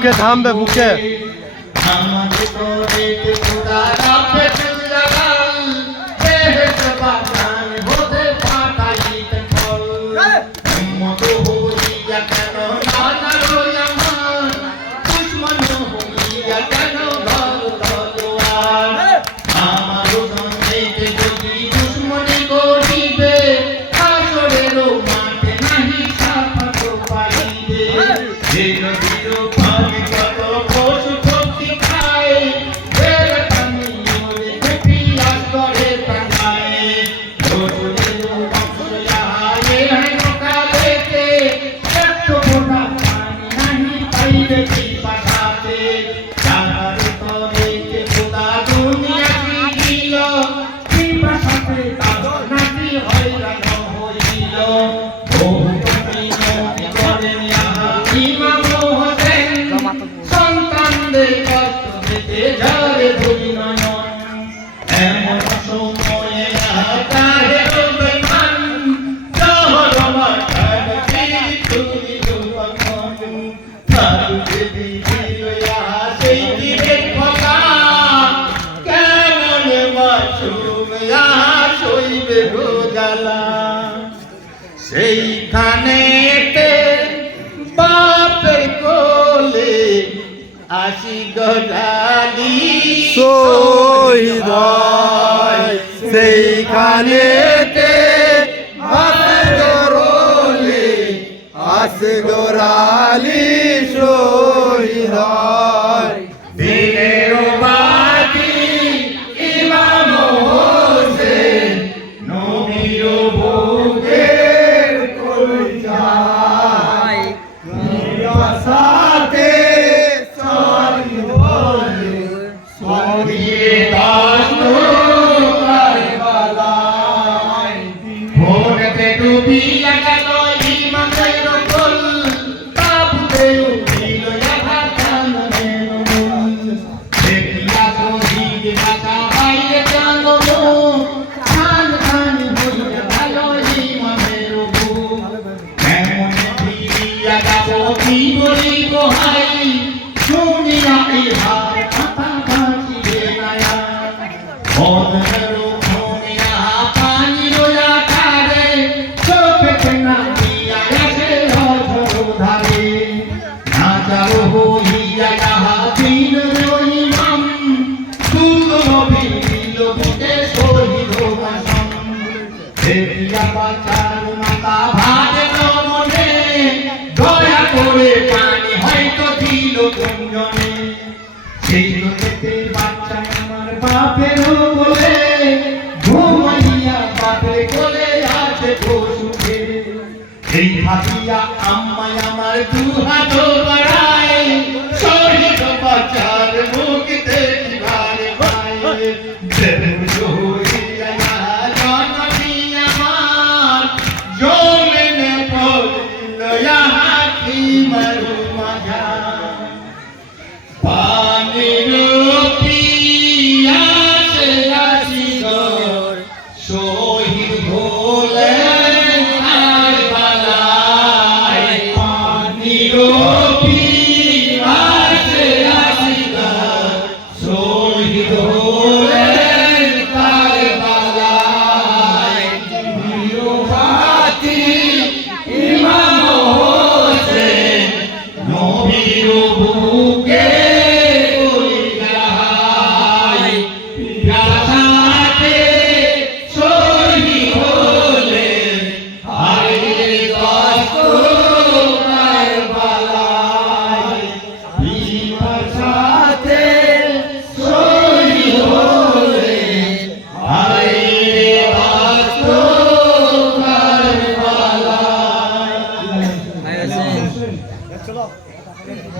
বুকে থামবে বুকে হইবে কি পাঠাতে জানার তরে কে খোদা দুনিয়া কি দিল কি পাঠাতে তার নাকি হইরান হইল বহু নবী করেন ইমাম হোসেন সন্তানদের কষ্ট দিতে ঝরে দুই নয়ন এমন সময়ে তারে রবে মান জহরমা কারতি তুমি দুপন তারে দিদিয়া সেই দিকে ফকা কেমন মাসুম সইবে গো জ্বালা সেইখানেতে বাপের কোলে আসি গজালি শহীদ হয় সেইখানেতে হাসগোরালি হাসগোরালি শহীদ হয় দিনের বাতি ইমাম হোসেন নবীর বুকের কলিজায় সাথে দিয়ে দাস্ত কারবালায় ভোরেতে ডুবিয়া গেল ইমামের কোল তাবুতে উঠিল ইয়াভাতানের মূল দেখিয়া শহীদ মাতা বাইরে জানো খান খান হইয়া গেল ইমামের বুক এমন ফিরিয়া যাব কি বলিব হাই শুনিয়া ইহার কথা বাঁচিবে নায়া মনের মনিয়া পানি রোয়া ধারে চোখে না দিয়া আসে অঝর ধারে না যাও হইয়া যাহা দিন রইমাম তুলো ভিল বুকে শহীদ বাসন দেখিয়া বাঁচার মাতা ভাবে মনে দয়া করে পানি হয়তো দিল গুঞ্জনে সেই লোকেতে বাচ্চা আমার বাপের বলে ঘুমাইয়া বাপের কোলে আছে পশুকে এই ভাবিয়া আম্মাই আমার দুহাত বাড়ায় শহীদ বাচ্চার মুখ দেখিবার পায় দেব হইয়া জননী আমার জমিনে পড়ল হাতি মারু মাজা পানির পিয়াসে আসিগর শহীদ হলেন কারবালায় পানির পিয়াসে আসিগর শহীদ হলেন কারবালায় বীরবাতি ইমাম হোসেন নবীর